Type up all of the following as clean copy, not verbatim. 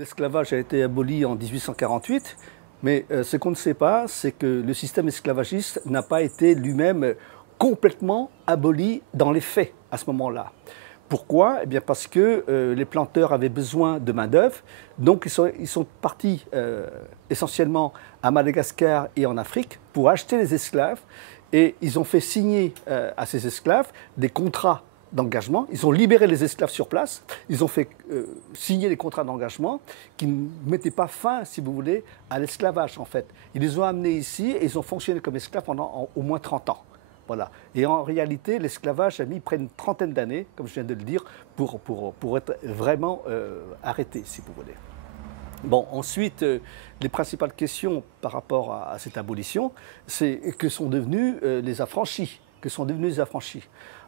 L'esclavage a été aboli en 1848, mais ce qu'on ne sait pas, c'est que le système esclavagiste n'a pas été lui-même complètement aboli dans les faits à ce moment-là. Pourquoi? Eh bien parce que les planteurs avaient besoin de main-d'œuvre, donc ils sont partis essentiellement à Madagascar et en Afrique pour acheter les esclaves, et ils ont fait signer à ces esclaves des contrats d'engagement. Ils ont libéré les esclaves sur place, ils ont fait signer des contrats d'engagement qui ne mettaient pas fin, si vous voulez, à l'esclavage en fait. Ils les ont amenés ici et ils ont fonctionné comme esclaves pendant au moins 30 ans. Voilà. Et en réalité, l'esclavage a mis près d'une trentaine d'années, comme je viens de le dire, pour être vraiment arrêté, si vous voulez. Bon, ensuite, les principales questions par rapport à cette abolition, c'est que sont devenus les affranchis, que sont devenus les affranchis.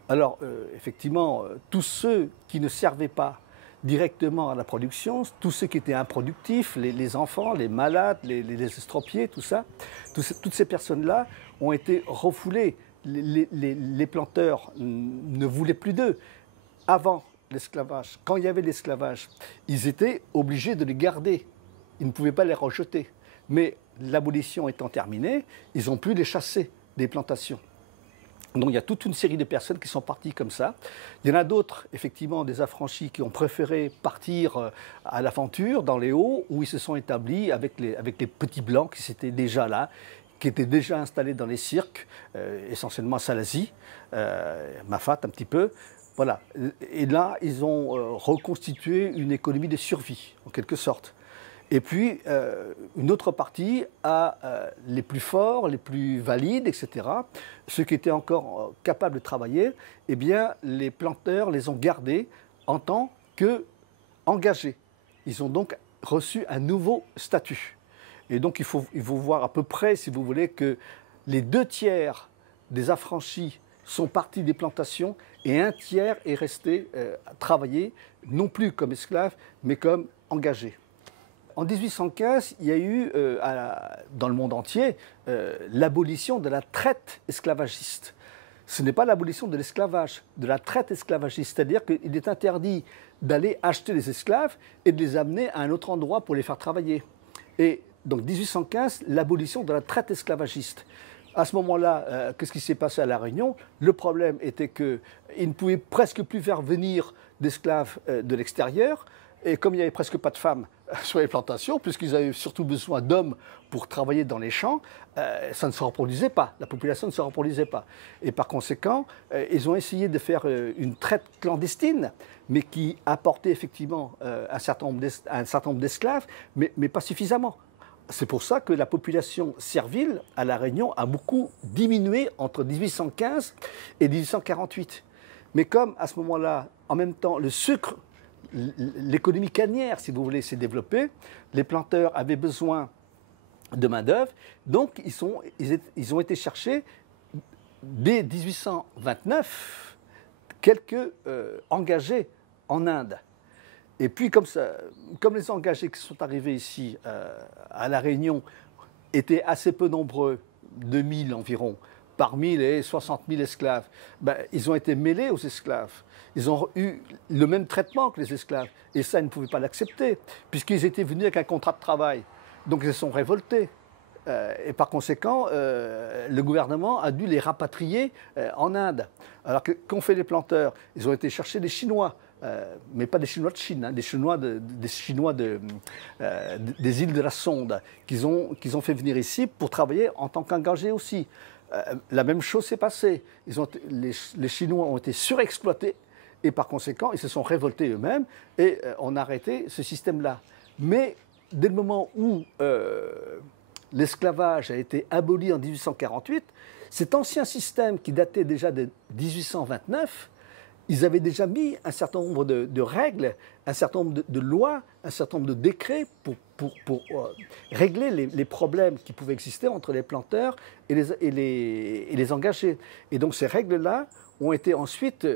Alors, effectivement, tous ceux qui ne servaient pas directement à la production, tous ceux qui étaient improductifs, les enfants, les malades, les estropiés, tout ça, toutes ces personnes-là ont été refoulées. Les planteurs ne voulaient plus d'eux. Avant l'esclavage, quand il y avait l'esclavage, ils étaient obligés de les garder. Ils ne pouvaient pas les rejeter. Mais l'abolition étant terminée, ils ont pu les chasser des plantations. Donc il y a toute une série de personnes qui sont parties comme ça. Il y en a d'autres, effectivement, des affranchis qui ont préféré partir à l'aventure dans les Hauts, où ils se sont établis avec les petits blancs qui étaient déjà là, qui étaient déjà installés dans les cirques, essentiellement à Salazie, Mafat un petit peu. Voilà. Et là, ils ont reconstitué une économie de survie, en quelque sorte. Et puis, une autre partie a les plus forts, les plus valides, etc. Ceux qui étaient encore capables de travailler, eh bien, les planteurs les ont gardés en tant qu'engagés. Ils ont donc reçu un nouveau statut. Et donc, il faut voir à peu près, si vous voulez, que les 2 tiers des affranchis sont partis des plantations et 1 tiers est resté travailler, non plus comme esclave, mais comme engagé. En 1815, il y a eu, dans le monde entier, l'abolition de la traite esclavagiste. Ce n'est pas l'abolition de l'esclavage, de la traite esclavagiste. C'est-à-dire qu'il est interdit d'aller acheter les esclaves et de les amener à un autre endroit pour les faire travailler. Et donc 1815, l'abolition de la traite esclavagiste. À ce moment-là, qu'est-ce qui s'est passé à La Réunion? Le problème était qu'ils ne pouvaient presque plus faire venir d'esclaves de l'extérieur. Et comme il n'y avait presque pas de femmes sur les plantations, puisqu'ils avaient surtout besoin d'hommes pour travailler dans les champs, ça ne se reproduisait pas, la population ne se reproduisait pas. Et par conséquent, ils ont essayé de faire une traite clandestine, mais qui apportait effectivement un certain nombre d'esclaves, mais pas suffisamment. C'est pour ça que la population servile à La Réunion a beaucoup diminué entre 1815 et 1848. Mais comme à ce moment-là, en même temps, le sucre, l'économie cannière, si vous voulez, s'est développée, les planteurs avaient besoin de main-d'œuvre, donc ils ont été chercher, dès 1829, quelques engagés en Inde. Et puis, comme les engagés qui sont arrivés ici à La Réunion étaient assez peu nombreux, 2000 environ, parmi les 60 000 esclaves, ben, ils ont été mêlés aux esclaves. Ils ont eu le même traitement que les esclaves. Et ça, ils ne pouvaient pas l'accepter, puisqu'ils étaient venus avec un contrat de travail. Donc, ils se sont révoltés. Et par conséquent, le gouvernement a dû les rapatrier en Inde. Alors qu'ont fait les planteurs? Ils ont été chercher des Chinois. Mais pas des Chinois de Chine, hein, des Chinois des îles de la Sonde, qu'ils ont fait venir ici pour travailler en tant qu'engagés aussi. La même chose s'est passée. Les Chinois ont été surexploités et par conséquent, ils se sont révoltés eux-mêmes et on a arrêté ce système-là. Mais dès le moment où l'esclavage a été aboli en 1848, cet ancien système qui datait déjà de 1829, ils avaient déjà mis un certain nombre de règles, un certain nombre de lois, un certain nombre de décrets pour régler les problèmes qui pouvaient exister entre les planteurs et les engagés. Et donc ces règles-là ont été ensuite,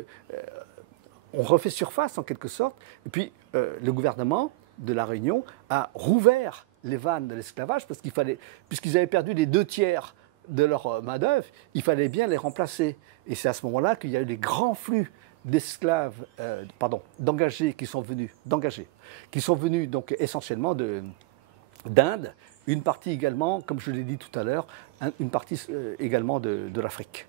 ont refait surface en quelque sorte, et puis le gouvernement de La Réunion a rouvert les vannes de l'esclavage parce puisqu'ils avaient perdu les 2 tiers de leur main-d'œuvre, il fallait bien les remplacer. Et c'est à ce moment-là qu'il y a eu les grands flux d'esclaves, d'engagés qui sont venus donc essentiellement d'Inde, une partie également, comme je l'ai dit tout à l'heure, une partie également de l'Afrique.